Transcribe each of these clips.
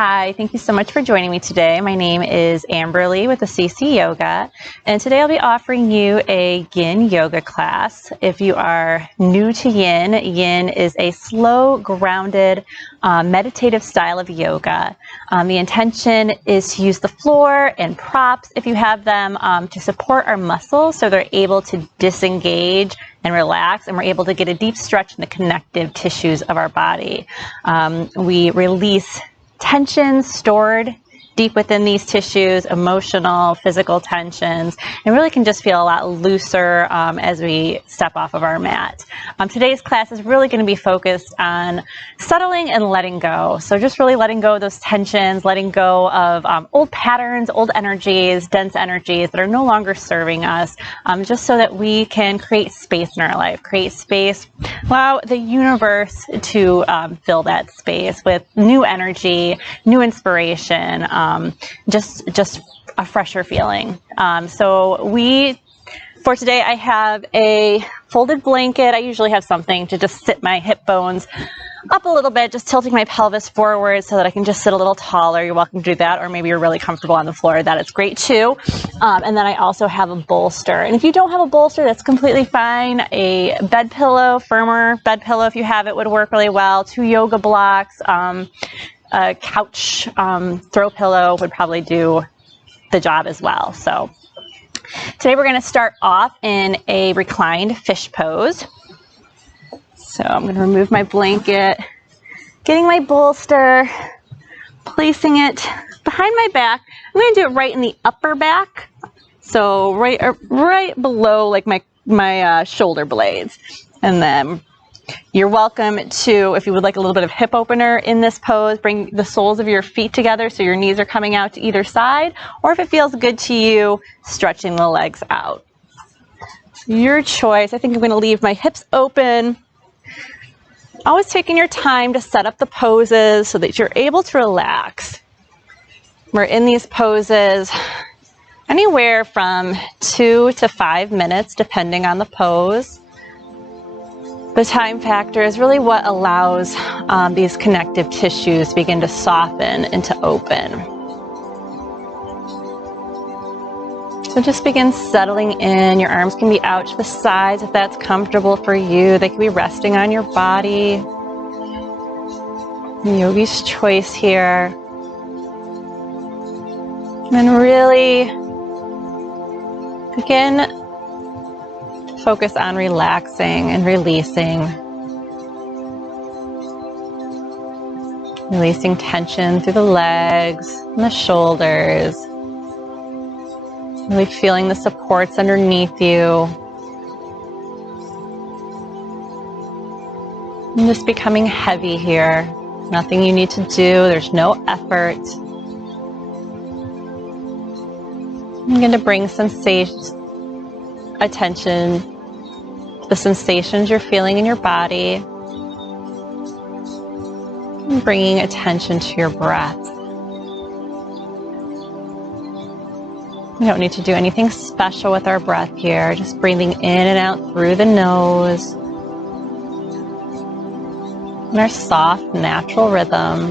Hi, thank you so much for joining me today. My name is Amberly with the CC Yoga, and today I'll be offering you a Yin yoga class. If you are new to Yin, Yin is a slow, grounded, meditative style of yoga. The intention is to use the floor and props, if you have them, to support our muscles so they're able to disengage and relax, and we're able to get a deep stretch in the connective tissues of our body. We release tensions stored deep within these tissues, emotional, physical tensions, and really can just feel a lot looser as we step off of our mat. Today's class is really going to be focused on settling and letting go. So just really letting go of those tensions, letting go of old patterns, old energies, dense energies that are no longer serving us, just so that we can create space in our life, create space, allow the universe to fill that space with new energy, new inspiration, just a fresher feeling. For today, I have a folded blanket. I usually have something to just sit my hip bones up a little bit, just tilting my pelvis forward so that I can just sit a little taller. You're welcome to do that, or maybe you're really comfortable on the floor. That is great too. And then I also have a bolster. And if you don't have a bolster, that's completely fine. A bed pillow, firmer bed pillow, if you have it, would work really well. 2 yoga blocks, a couch throw pillow would probably do the job as well. So today we're going to start off in a reclined fish pose. So I'm going to remove my blanket, getting my bolster, placing it behind my back. I'm going to do it right in the upper back, so right below like my shoulder blades. And then you're welcome to, if you would like a little bit of hip opener in this pose, bring the soles of your feet together so your knees are coming out to either side, or if it feels good to you, stretching the legs out. Your choice. I think I'm going to leave my hips open. Always taking your time to set up the poses so that you're able to relax. We're in these poses anywhere from 2 to 5 minutes, depending on the pose. The time factor is really what allows these connective tissues to begin to soften and to open. So just begin settling in. Your arms can be out to the sides if that's comfortable for you. They can be resting on your body. Yogi's choice here. And really begin to focus on relaxing and releasing. Releasing tension through the legs and the shoulders. Really feeling the supports underneath you. And just becoming heavy here. Nothing you need to do. There's no effort. I'm going to bring attention to the sensations you're feeling in your body. And bringing attention to your breath. We don't need to do anything special with our breath here, just breathing in and out through the nose. In our soft, natural rhythm.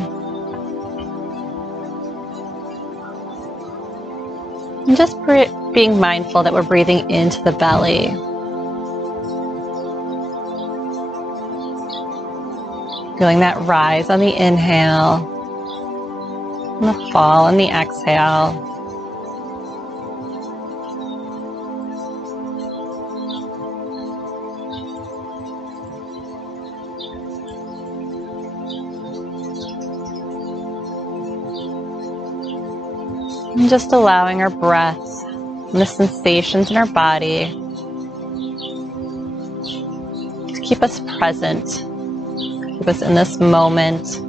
And just being mindful that we're breathing into the belly. Feeling that rise on the inhale, and the fall on the exhale. And just allowing our breaths and the sensations in our body to keep us present, keep us in this moment.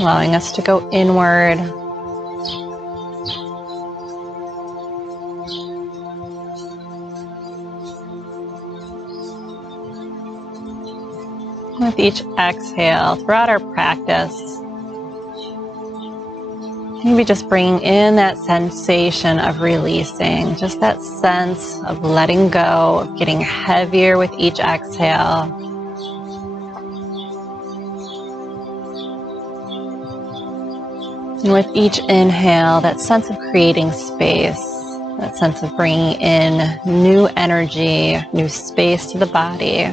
Allowing us to go inward. With each exhale throughout our practice, maybe just bringing in that sensation of releasing, just that sense of letting go, of getting heavier with each exhale. And with each inhale, that sense of creating space, that sense of bringing in new energy, new space to the body.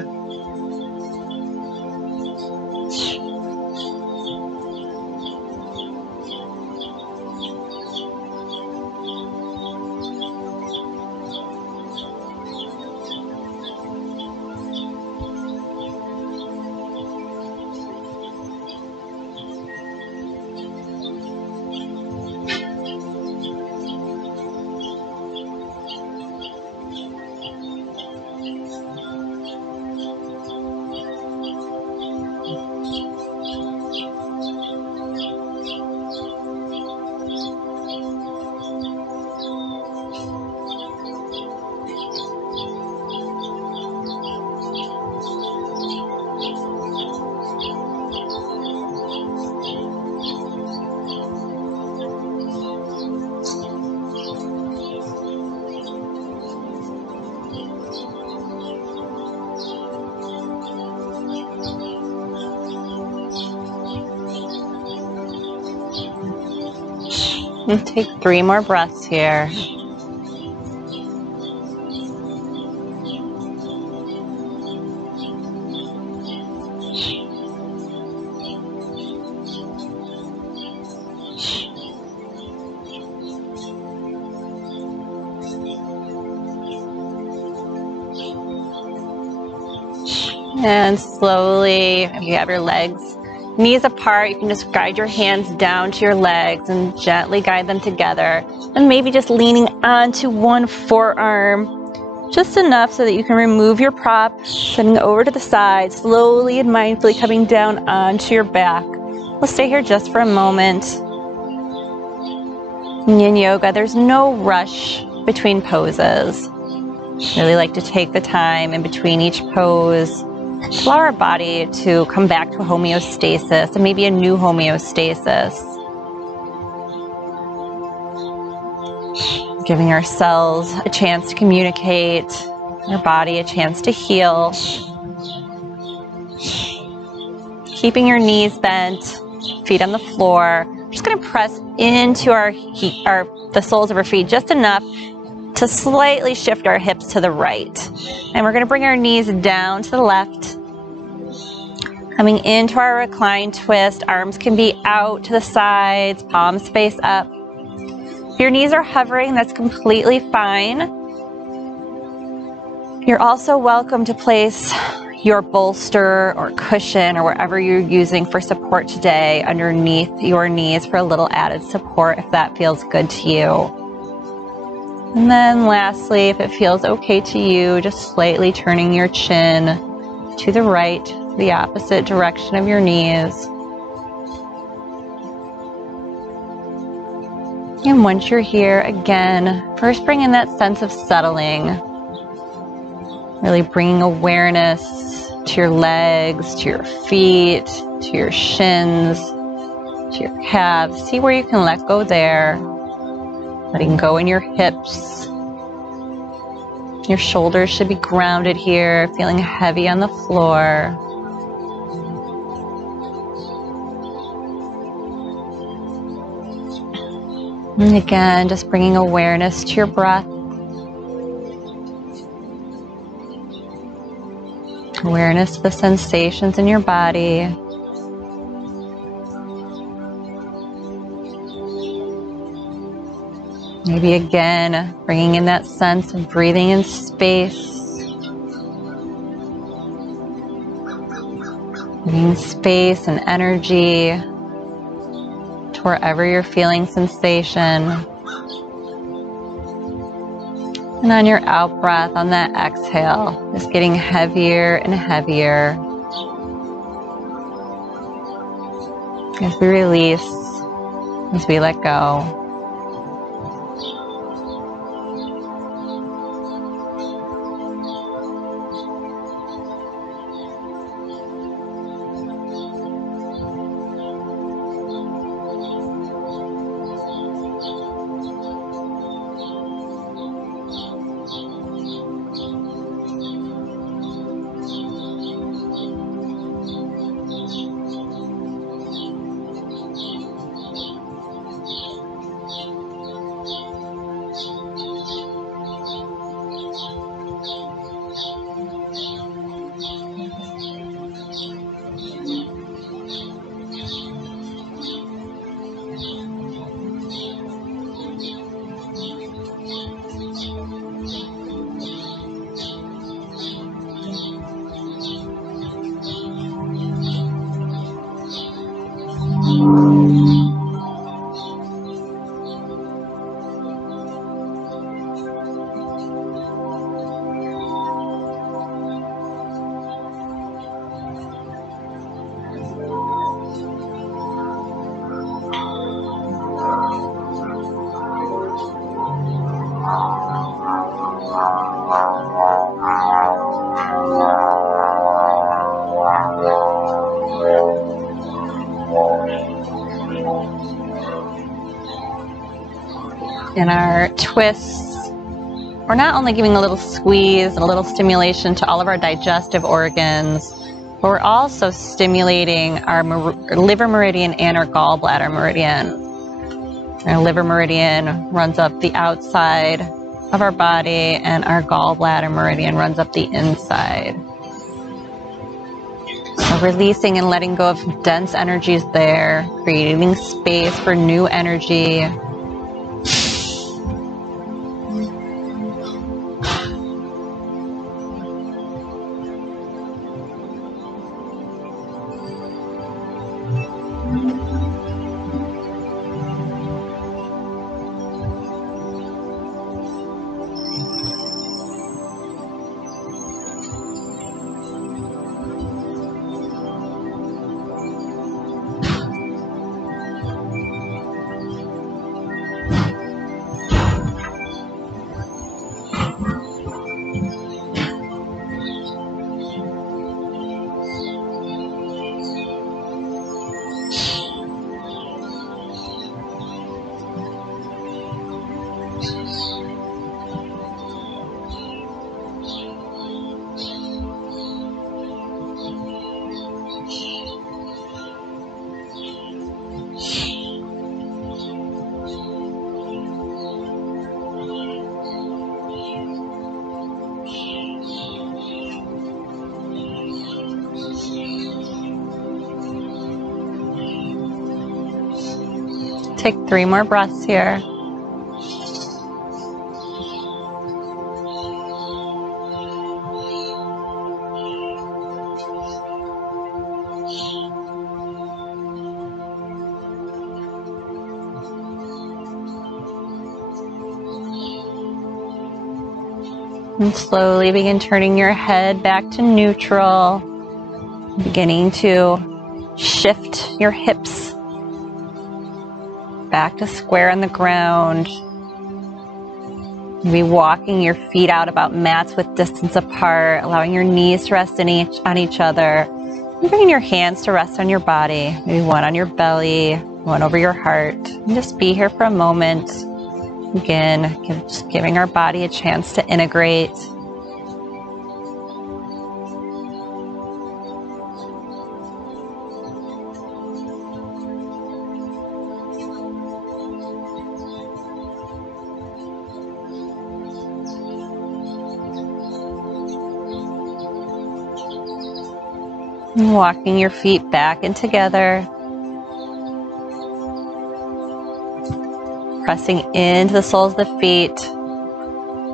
And take 3 more breaths here. And slowly, if you have your legs, knees apart, you can just guide your hands down to your legs and gently guide them together. And maybe just leaning onto one forearm, just enough so that you can remove your prop, sending it over to the side, slowly and mindfully coming down onto your back. We'll stay here just for a moment. In Yin Yoga, there's no rush between poses. I really like to take the time in between each pose, allow our body to come back to homeostasis and maybe a new homeostasis. Giving ourselves a chance to communicate, our body a chance to heal. Keeping your knees bent, feet on the floor. We're just going to press into the soles of our feet just enough to slightly shift our hips to the right. And we're going to bring our knees down to the left. Coming into our reclined twist, arms can be out to the sides, palms face up. If your knees are hovering, that's completely fine. You're also welcome to place your bolster or cushion or wherever you're using for support today underneath your knees for a little added support if that feels good to you. And then lastly, if it feels okay to you, just slightly turning your chin to the right, the opposite direction of your knees. And once you're here, again, first bring in that sense of settling. Really bringing awareness to your legs, to your feet, to your shins, to your calves. See where you can let go there. Letting go in your hips. Your shoulders should be grounded here, feeling heavy on the floor. And again, just bringing awareness to your breath. Awareness to the sensations in your body. Maybe again, bringing in that sense of breathing in space. Bringing space and energy to wherever you're feeling sensation. And on your out breath, on that exhale, just getting heavier and heavier as we release, as we let go. In our twists, we're not only giving a little squeeze and a little stimulation to all of our digestive organs, but we're also stimulating our liver meridian and our gallbladder meridian. Our liver meridian runs up the outside of our body, and our gallbladder meridian runs up the inside. So releasing and letting go of dense energies there, creating space for new energy. Take 3 more breaths here. And slowly begin turning your head back to neutral, beginning to shift your hips back to square on the ground. Maybe walking your feet out about mats with distance apart, allowing your knees to rest on each other. And bringing your hands to rest on your body, maybe one on your belly, one over your heart. And just be here for a moment. Again, just giving our body a chance to integrate. And walking your feet back and together. Pressing into the soles of the feet.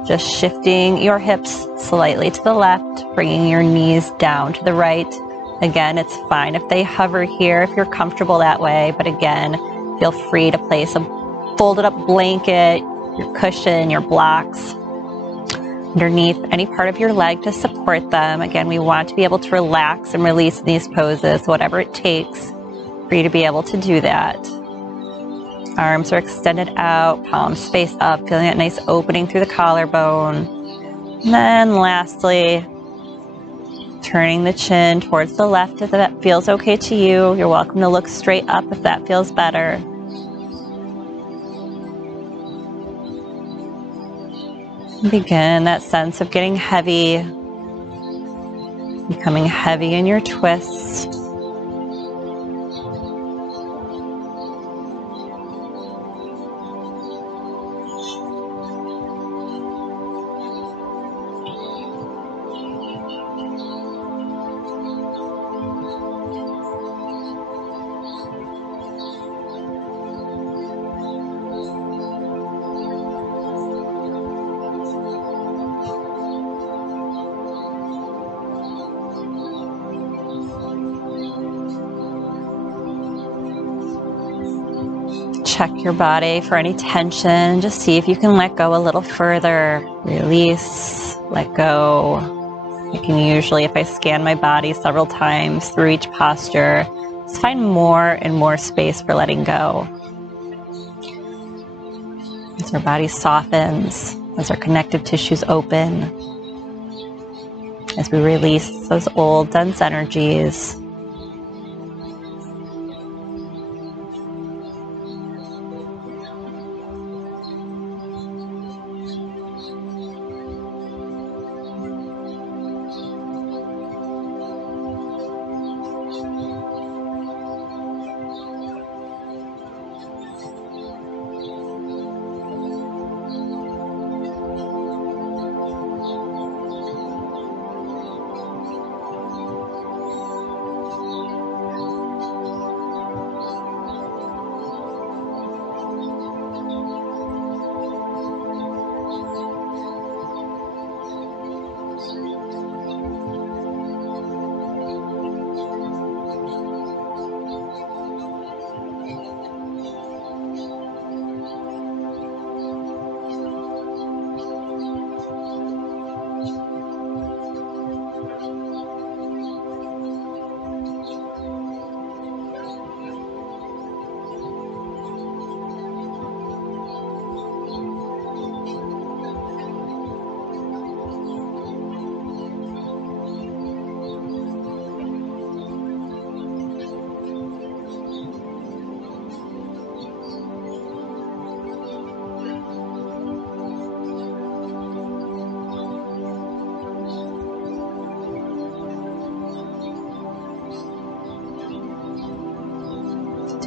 Just shifting your hips slightly to the left, bringing your knees down to the right. Again, it's fine if they hover here if you're comfortable that way, but again, feel free to place a folded up blanket, your cushion, your blocks underneath any part of your leg to support them. Again, we want to be able to relax and release these poses, whatever it takes for you to be able to do that. Arms are extended out, palms face up, feeling that nice opening through the collarbone. And then lastly, turning the chin towards the left if that feels okay to you. You're welcome to look straight up if that feels better. Begin that sense of getting heavy, becoming heavy in your twist. Check your body for any tension. Just see if you can let go a little further. Release, let go. I can usually, if I scan my body several times through each posture, just find more and more space for letting go. As our body softens, as our connective tissues open, as we release those old, dense energies.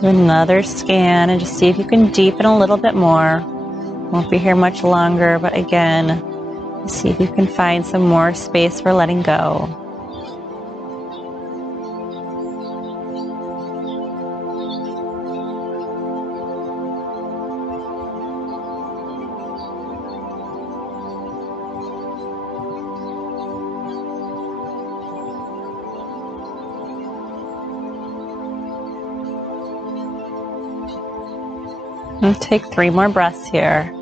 Do another scan and just see if you can deepen a little bit more. Won't be here much longer, but again, see if you can find some more space for letting go. And take 3 more breaths here.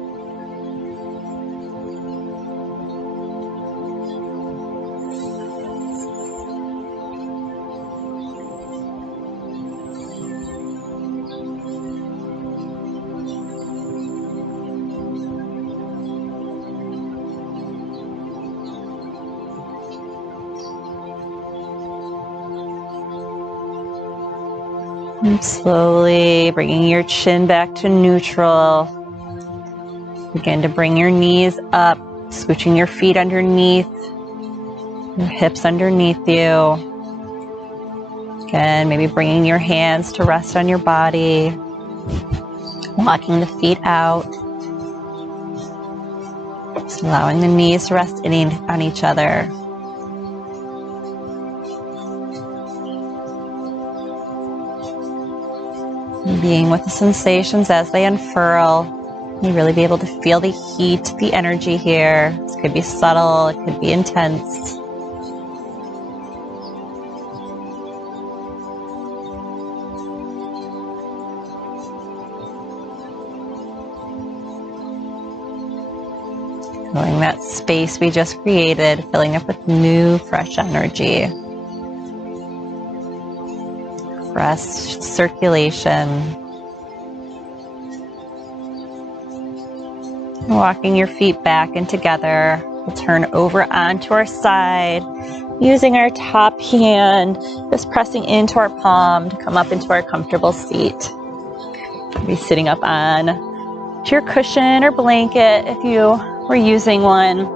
And slowly bringing your chin back to neutral. Begin to bring your knees up, scooching your feet underneath, your hips underneath you. Again, maybe bringing your hands to rest on your body, walking the feet out. Just allowing the knees to rest on each other. Being with the sensations as they unfurl. You really be able to feel the heat, the energy here. This could be subtle, it could be intense. Filling that space we just created, filling up with new, fresh energy. Fresh circulation. Walking your feet back and together. We'll turn over onto our side, using our top hand, just pressing into our palm to come up into our comfortable seat. Maybe sitting up on to your cushion or blanket if you were using one.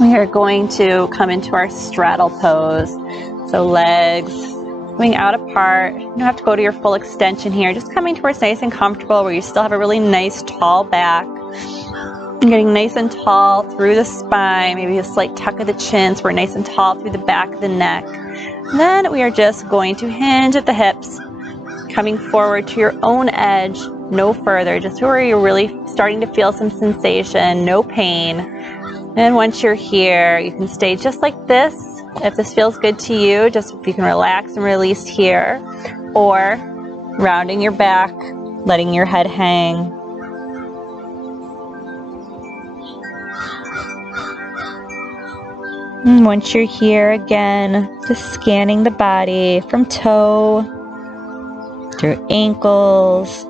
We are going to come into our straddle pose. So legs coming out apart. You don't have to go to your full extension here. Just coming to where it's nice and comfortable, where you still have a really nice tall back. Getting nice and tall through the spine, maybe a slight tuck of the chin, so we're nice and tall through the back of the neck. And then we are just going to hinge at the hips, coming forward to your own edge, no further, just where you're really starting to feel some sensation, no pain. And once you're here, you can stay just like this. If this feels good to you, just if you can relax and release here, or rounding your back, letting your head hang. And once you're here again, just scanning the body from toe through ankles,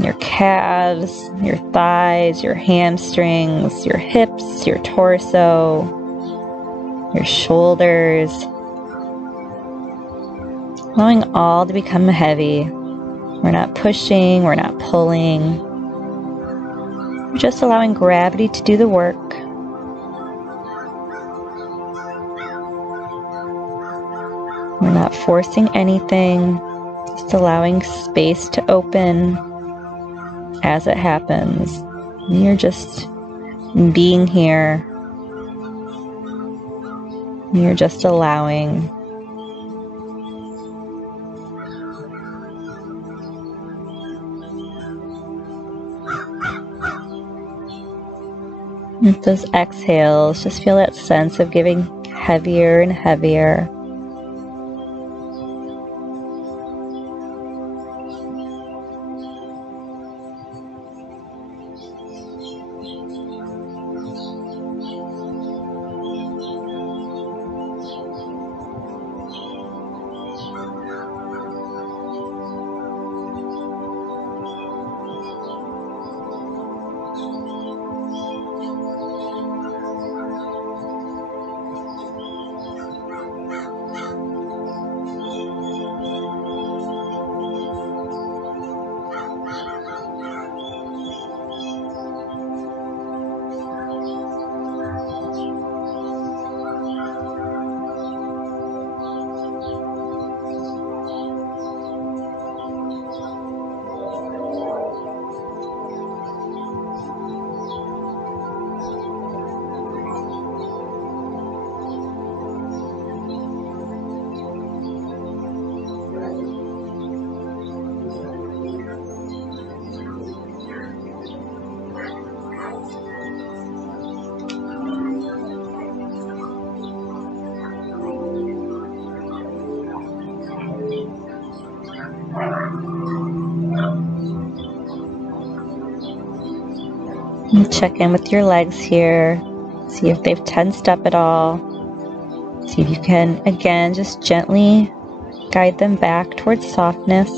your calves, your thighs, your hamstrings, your hips, your torso, your shoulders, allowing all to become heavy. We're not pushing, we're not pulling. We're just allowing gravity to do the work. We're not forcing anything, just allowing space to open as it happens. And you're just being here. You're just allowing. With those exhales, just feel that sense of getting heavier and heavier. And check in with your legs here. See if they've tensed up at all. See if you can, again, just gently guide them back towards softness.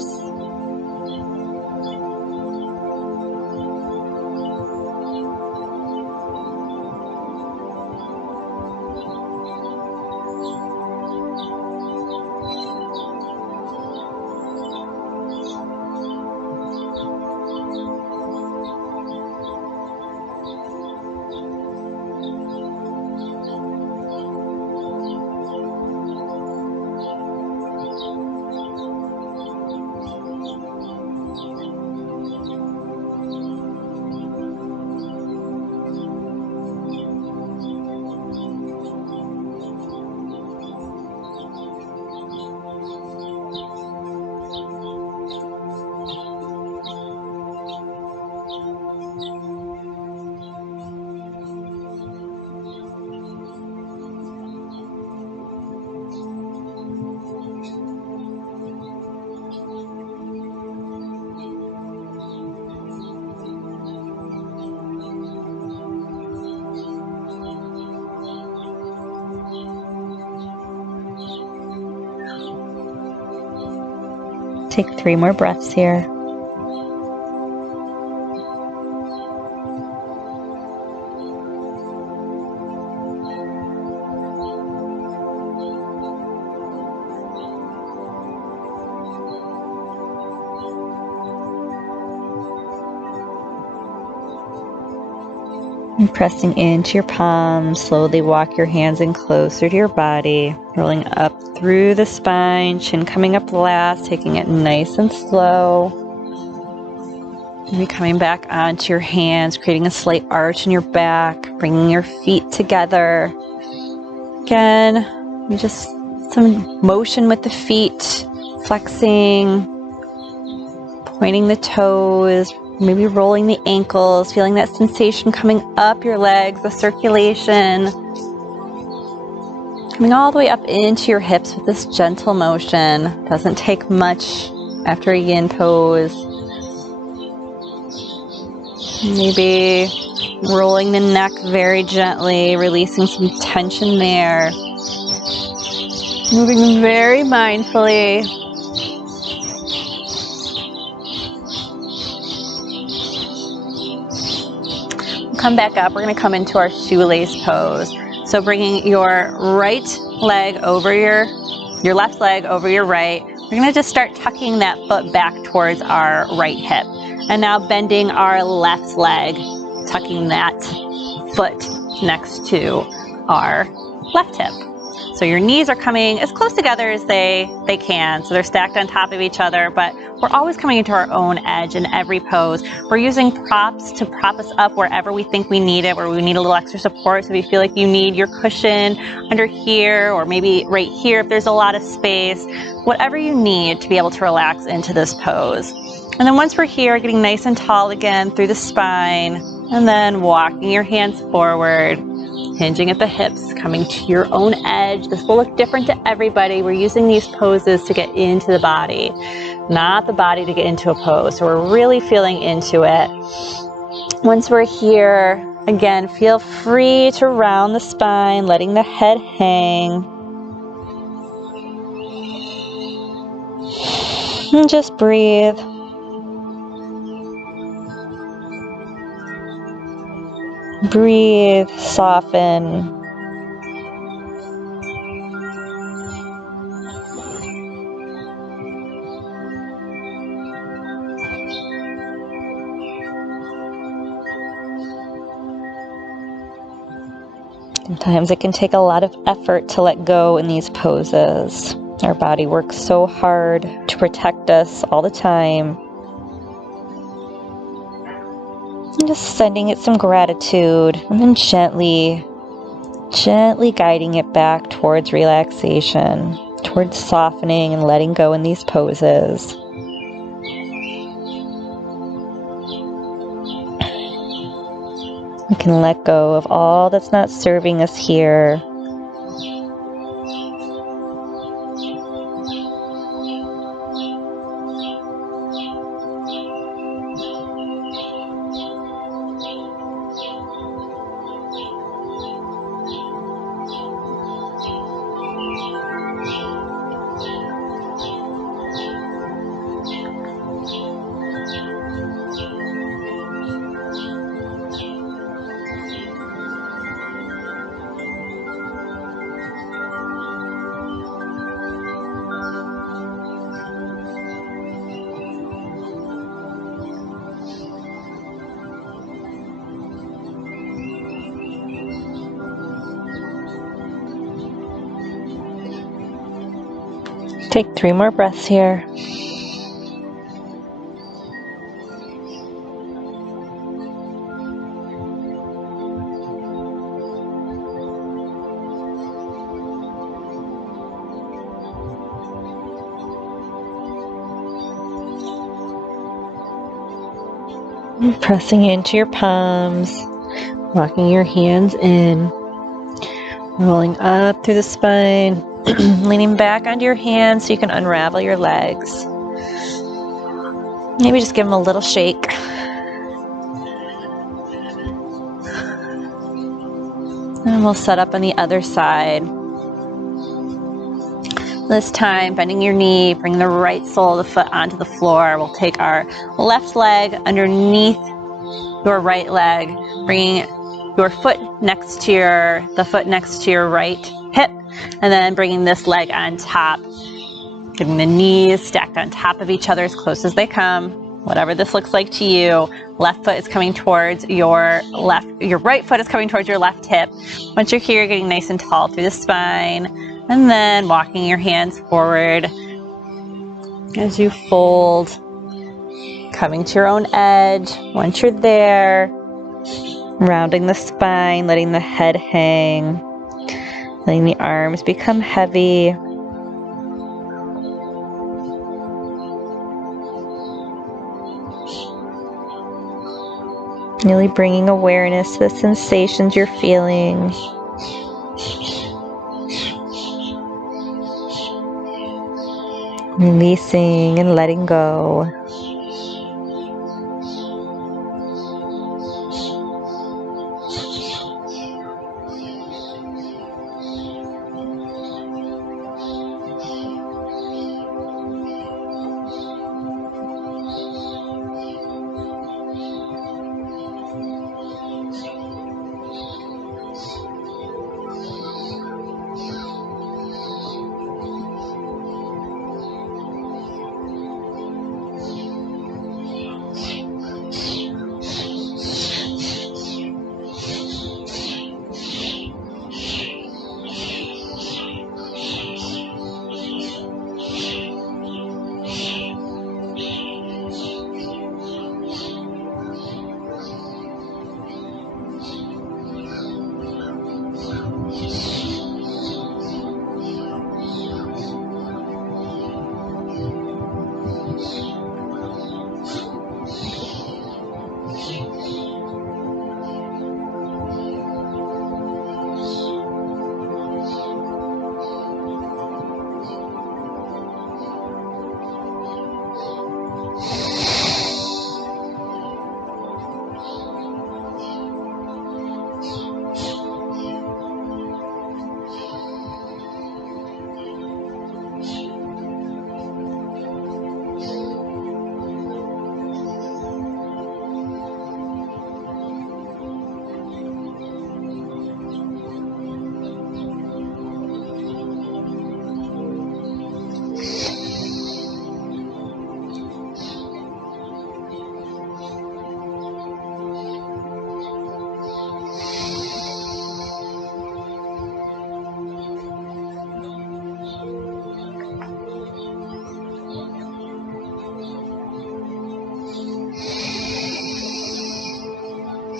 Take 3 more breaths here. And pressing into your palms, slowly walk your hands in closer to your body, rolling up through the spine, chin coming up last, taking it nice and slow. Maybe coming back onto your hands, creating a slight arch in your back, bringing your feet together. Again, just some motion with the feet, flexing, pointing the toes, maybe rolling the ankles, feeling that sensation coming up your legs, the circulation. Coming all the way up into your hips with this gentle motion. Doesn't take much after a yin pose. Maybe rolling the neck very gently, releasing some tension there. Moving very mindfully. Come back up. We're going to come into our shoelace pose. So bringing your right leg over your left leg over your right. We're going to just start tucking that foot back towards our right hip. And now bending our left leg, tucking that foot next to our left hip. So your knees are coming as close together as they can. So they're stacked on top of each other, but we're always coming into our own edge in every pose. We're using props to prop us up wherever we think we need it, where we need a little extra support. So if you feel like you need your cushion under here, or maybe right here if there's a lot of space, whatever you need to be able to relax into this pose. And then once we're here, getting nice and tall again through the spine, and then walking your hands forward, hinging at the hips, coming to your own edge. This will look different to everybody. We're using these poses to get into the body, not the body to get into a pose. So we're really feeling into it. Once we're here, again, feel free to round the spine, letting the head hang. And just breathe. Breathe, soften. Sometimes it can take a lot of effort to let go in these poses. Our body works so hard to protect us all the time. And just sending it some gratitude, and then gently guiding it back towards relaxation, towards softening and letting go in these poses. We can let go of all that's not serving us here. Take 3 more breaths here. Pressing into your palms, walking your hands in, rolling up through the spine, leaning back onto your hands so you can unravel your legs. Maybe just give them a little shake. And we'll set up on the other side. This time, bending your knee, bring the right sole of the foot onto the floor. We'll take our left leg underneath your right leg, bringing your foot next to the foot next to your right hip, and then bringing this leg on top, getting the knees stacked on top of each other as close as they come. Whatever this looks like to you, left foot is coming towards your right foot is coming towards your left hip. Once you're here, getting nice and tall through the spine, and then walking your hands forward as you fold, coming to your own edge. Once you're there, rounding the spine, letting the head hang, letting the arms become heavy. Really bringing awareness to the sensations you're feeling. Releasing and letting go.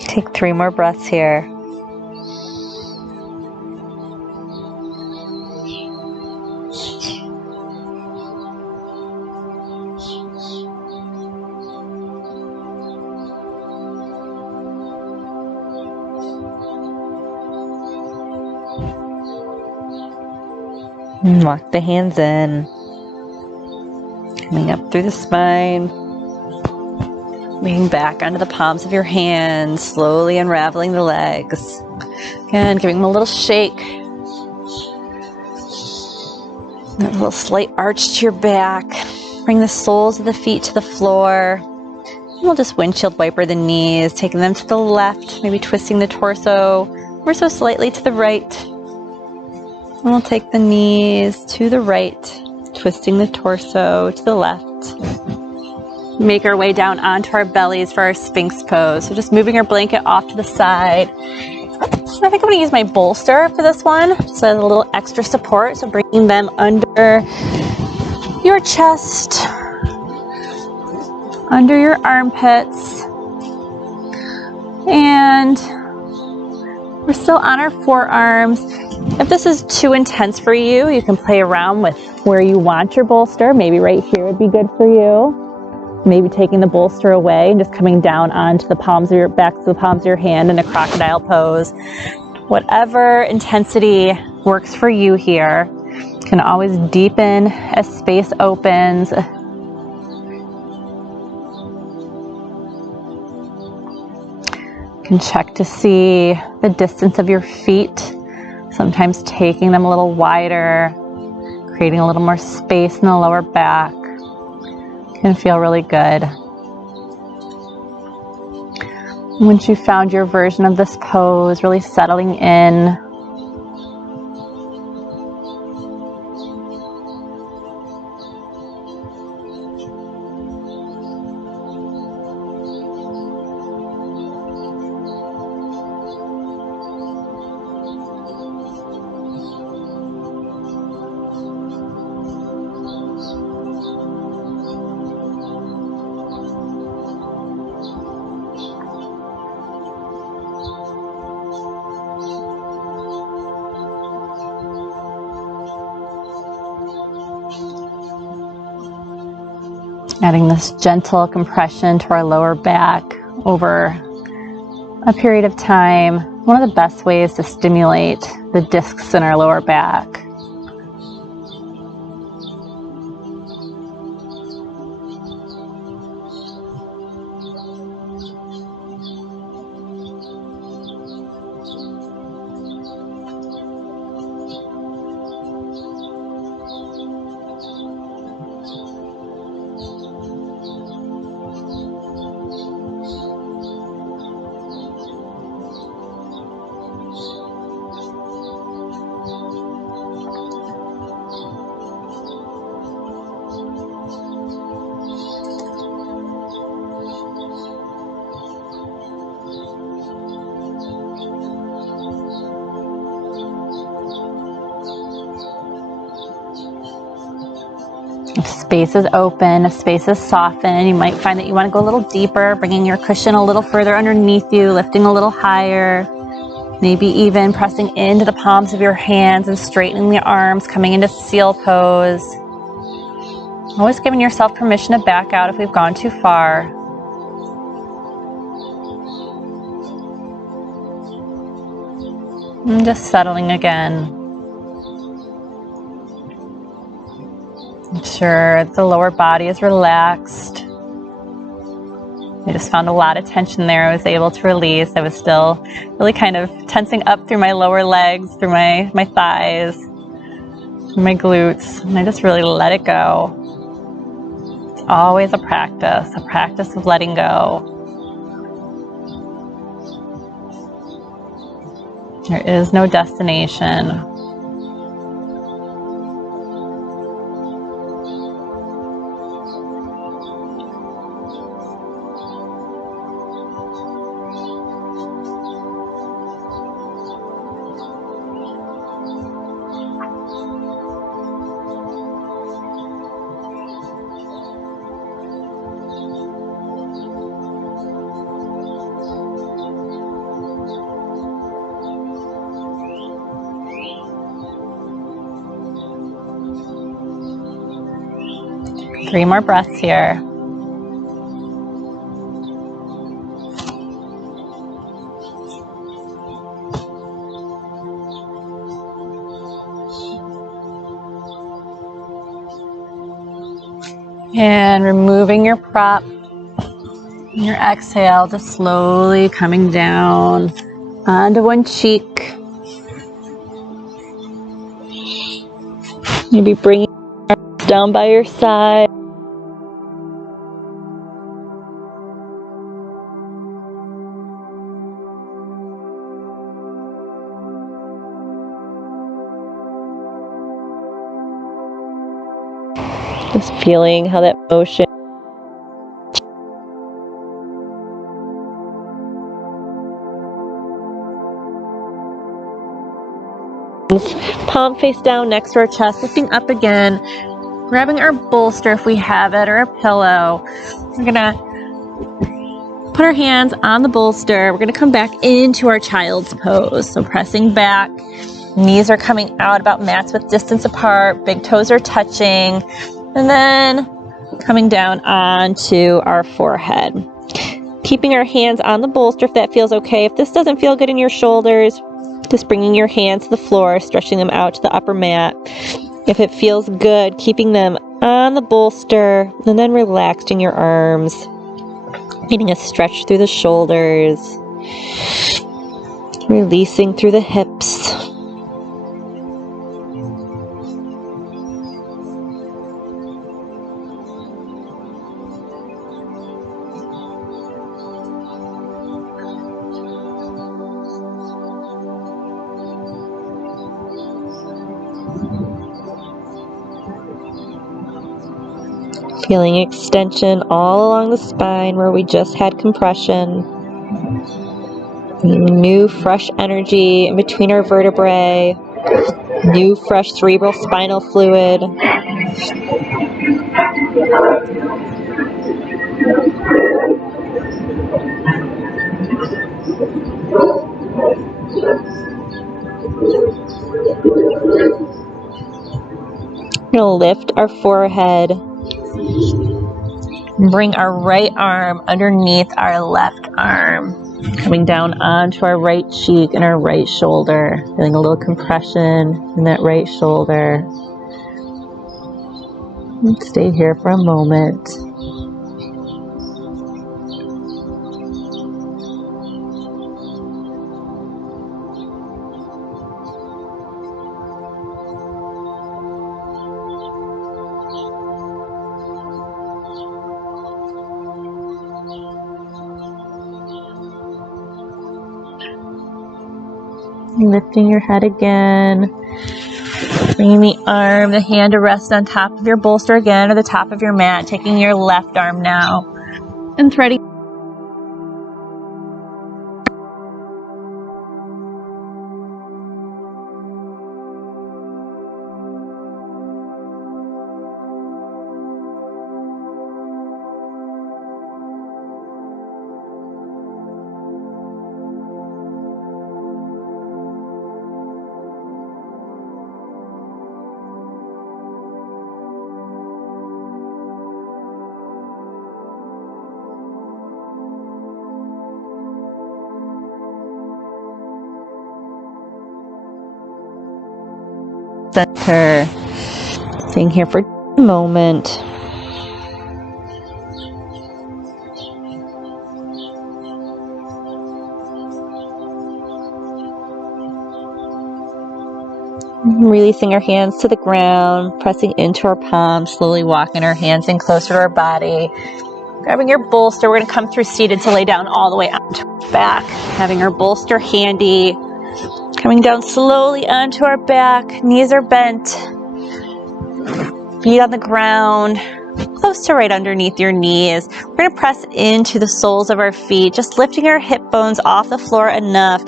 Take 3 more breaths here. And walk the hands in, coming up through the spine, leaning back onto the palms of your hands, slowly unraveling the legs. Again, giving them a little shake. And a little slight arch to your back. Bring the soles of the feet to the floor. And we'll just windshield wiper the knees, taking them to the left, maybe twisting the torso, or so slightly to the right. And we'll take the knees to the right, twisting the torso to the left. Make our way down onto our bellies for our Sphinx Pose. So just moving our blanket off to the side. So I think I'm going to use my bolster for this one, so a little extra support. So bringing them under your chest, under your armpits, and we're still on our forearms. If this is too intense for you, you can play around with where you want your bolster. Maybe right here would be good for you. Maybe taking the bolster away and just coming down onto the palms of your back to the palms of your hand in a crocodile pose. Whatever intensity works for you here. You can always deepen as space opens. You can check to see the distance of your feet, sometimes taking them a little wider, creating a little more space in the lower back. It can feel really good. Once you've found your version of this pose, really settling in. Adding this gentle compression to our lower back over a period of time. One of the best ways to stimulate the discs in our lower back. If space is open, if space is softened, you might find that you want to go a little deeper, bringing your cushion a little further underneath you, lifting a little higher, maybe even pressing into the palms of your hands and straightening the arms, coming into seal pose. Always giving yourself permission to back out if we've gone too far. And just settling again. Make sure the lower body is relaxed. I just found a lot of tension there. I was able to release. I was still really kind of tensing up through my lower legs, through my thighs, through my glutes, and I just really let it go. It's always a practice of letting go. There is no destination. Three more breaths here. And removing your prop. Your exhale, just slowly coming down onto one cheek. Maybe bringing your arms down by your side. Just feeling how that motion palm face down next to our chest, lifting up again, Grabbing our bolster if we have it, or a pillow. We're gonna put our hands on the bolster. We're gonna come back into our child's pose. So pressing back, knees are coming out about mats width distance apart, big toes are touching, and then coming down onto our forehead. Keeping our hands on the bolster if that feels okay. If this doesn't feel good in your shoulders, just bringing your hands to the floor, stretching them out to the upper mat. If it feels good, keeping them on the bolster, and then relaxing your arms, getting a stretch through the shoulders, releasing through the hips. Feeling extension all along the spine where we just had compression. New fresh energy in between our vertebrae. New fresh cerebral spinal fluid. We're going to lift our forehead. Bring our right arm underneath our left arm, coming down onto our right cheek and our right shoulder, feeling a little compression in that right shoulder. And stay here for a moment. Lifting your head again, bringing the hand to rest on top of your bolster again, or the top of your mat, taking your left arm now, and threading. Center, staying here for a moment. Releasing our hands to the ground, pressing into our palms, slowly walking our hands in closer to our body. Grabbing your bolster, we're going to come through seated to lay down all the way onto our back. Having our bolster handy. Coming down slowly onto our back, knees are bent, feet on the ground, close to right underneath your knees. We're going to press into the soles of our feet, just lifting our hip bones off the floor enough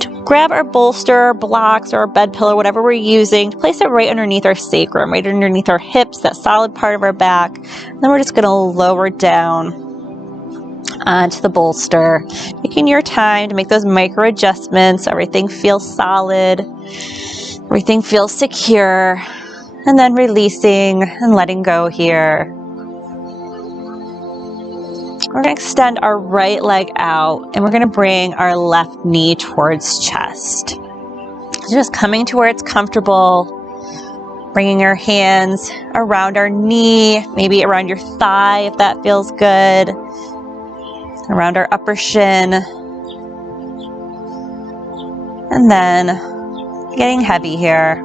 to grab our bolster, blocks, or our bed pillow, whatever we're using, to place it right underneath our sacrum, right underneath our hips, that solid part of our back. And then we're just going to lower down onto the bolster, taking your time to make those micro adjustments. Everything feels solid, everything feels secure, and then releasing and letting go here. We're going to extend our right leg out, and we're going to bring our left knee towards chest. Just coming to where it's comfortable, bringing our hands around our knee, maybe around your thigh if that feels good, around our upper shin, and then getting heavy here.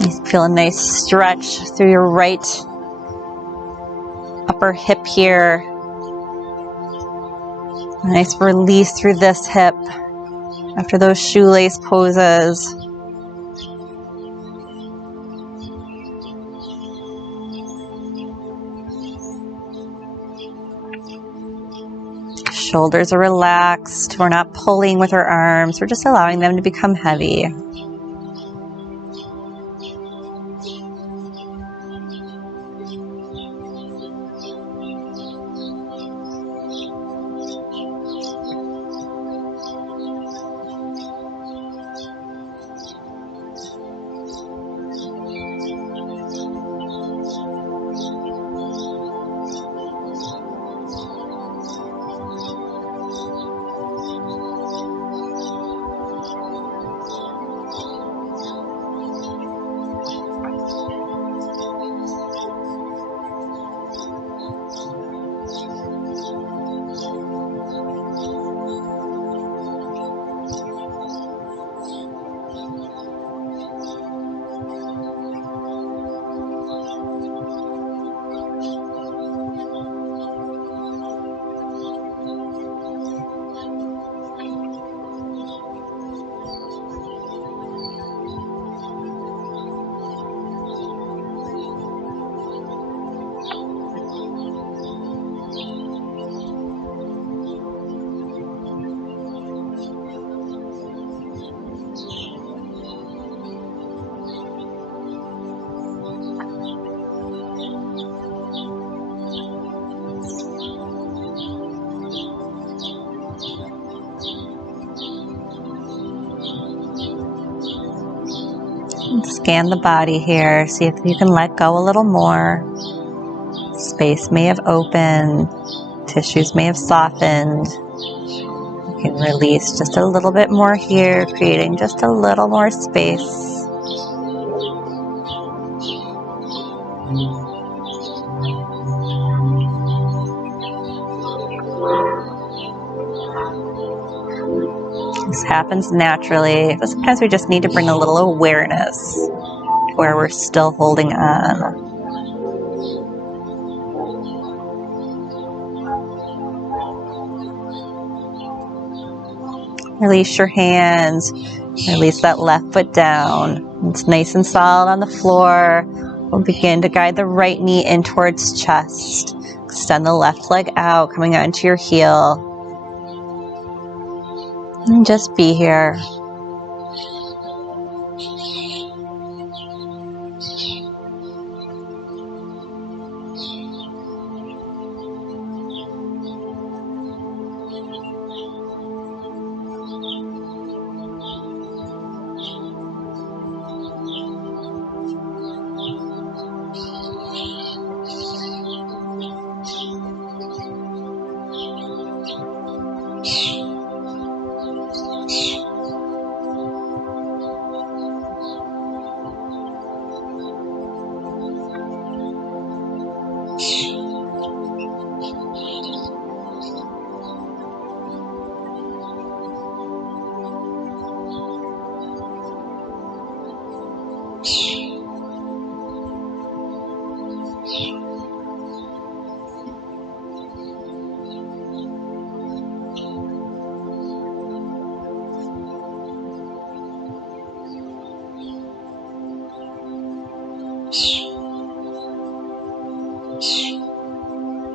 You feel a nice stretch through your right upper hip here. A nice release through this hip after those shoelace poses. Shoulders are relaxed. We're not pulling with our arms. We're just allowing them to become heavy. Scan the body here. See if you can let go a little more. Space may have opened. Tissues may have softened. You can release just a little bit more here, creating just a little more space. This happens naturally, but sometimes we just need to bring a little awareness to where we're still holding on. Release your hands. Release that left foot down. It's nice and solid on the floor. We'll begin to guide the right knee in towards chest. Extend the left leg out, coming out into your heel. And just be here.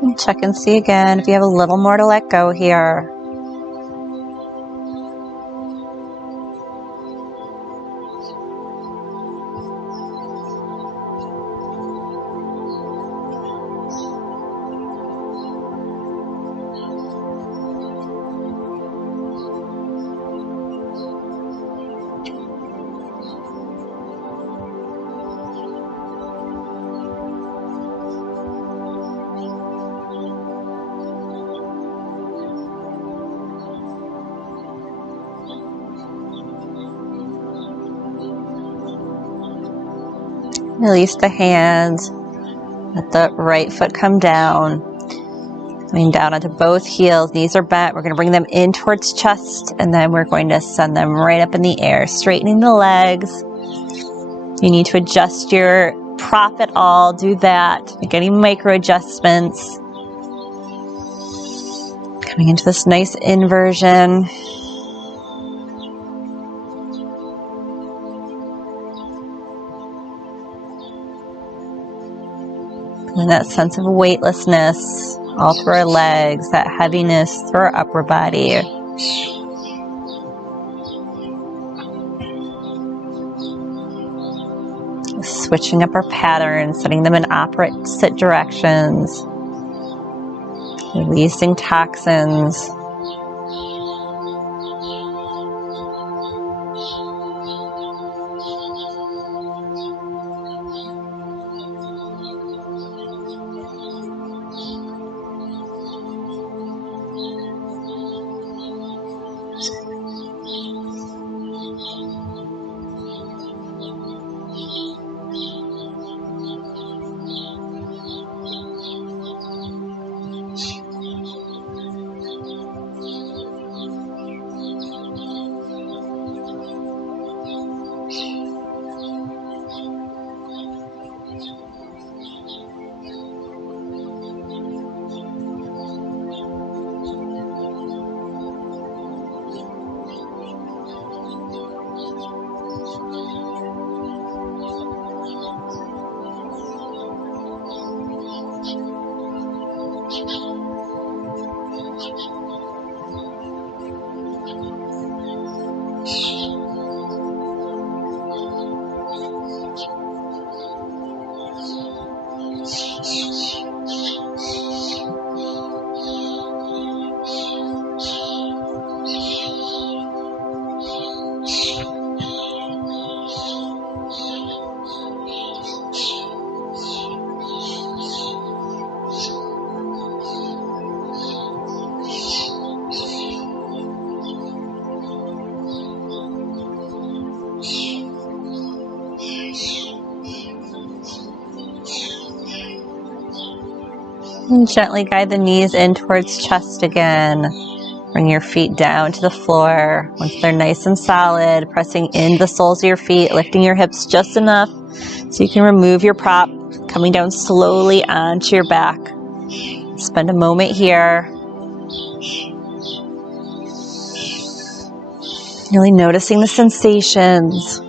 And check and see again if you have a little more to let go here. Release the hands. Let the right foot come down. Coming down onto both heels. Knees are bent. We're going to bring them in towards chest, and then we're going to send them right up in the air, straightening the legs. You need to adjust your prop at all. Do that. Make any micro adjustments. Coming into this nice inversion. And that sense of weightlessness. all through our legs, that heaviness through our upper body. Switching up our patterns, setting them in opposite directions, releasing toxins. And gently guide the knees in towards chest again. Bring your feet down to the floor. Once they're nice and solid, pressing into the soles of your feet, lifting your hips just enough so you can remove your prop, coming down slowly onto your back. Spend a moment here. Really noticing the sensations.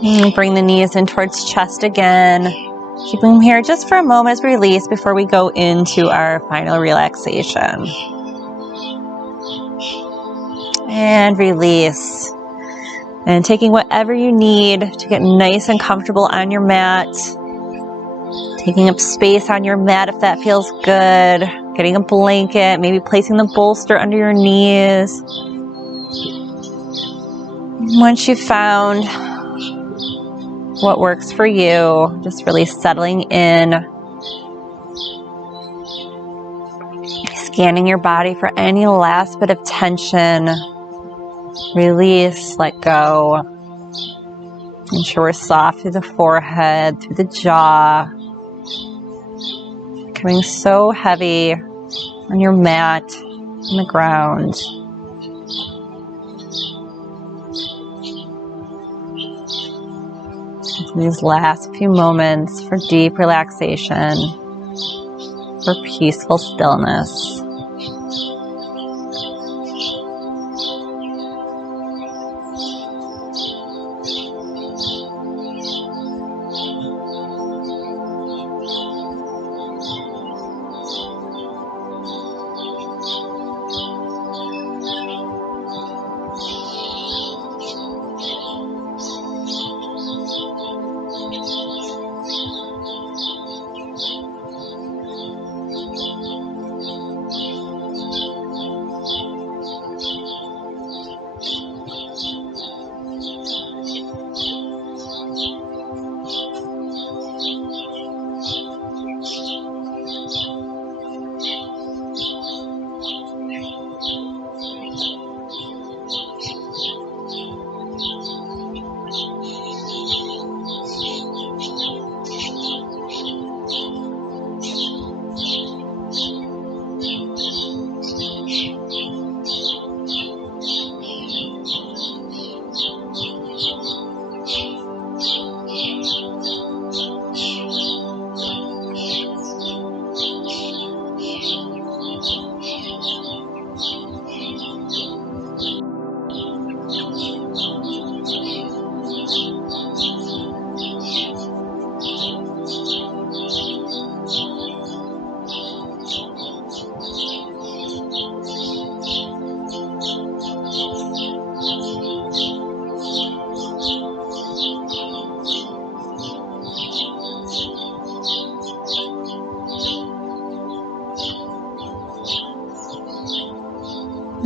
And bring the knees in towards chest again. Keep them here just for a moment as we release before we go into our final relaxation. And release. And taking whatever you need to get nice and comfortable on your mat. Taking up space on your mat if that feels good. Getting a blanket, maybe placing the bolster under your knees. Once you've found what works for you, just really settling in. Scanning your body for any last bit of tension. Release, let go. Ensure we're soft through the forehead, through the jaw. Becoming so heavy on your mat, on the ground. These last few moments for deep relaxation, for peaceful stillness.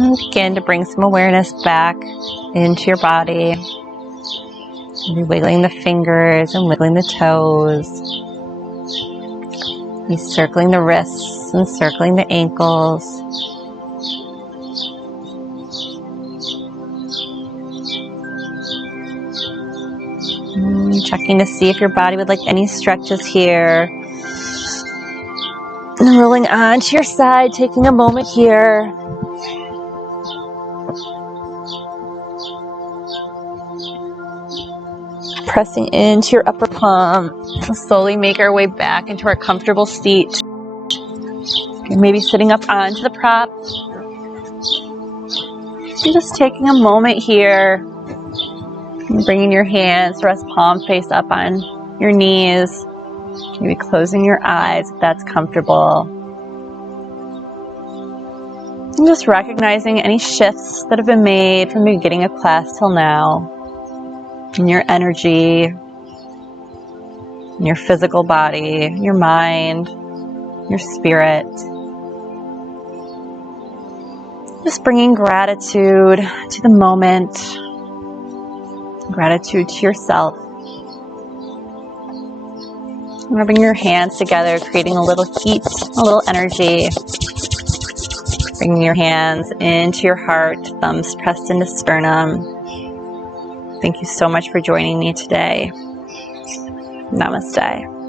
And begin to bring some awareness back into your body. Maybe wiggling the fingers and wiggling the toes. Maybe circling the wrists and circling the ankles. Checking to see if your body would like any stretches here. And rolling onto your side, taking a moment here. Pressing into your upper palm. We'll slowly make our way back into our comfortable seat. You're maybe sitting up onto the prop. And just taking a moment here. And bringing your hands to rest palm face up on your knees. Maybe closing your eyes if that's comfortable. And just recognizing any shifts that have been made from the beginning of class till now. In your energy, in your physical body, your mind, your spirit. Just bringing gratitude to the moment, gratitude to yourself. Rubbing your hands together, creating a little heat, a little energy. Bringing your hands into your heart, thumbs pressed into sternum. Thank you so much for joining me today. Namaste.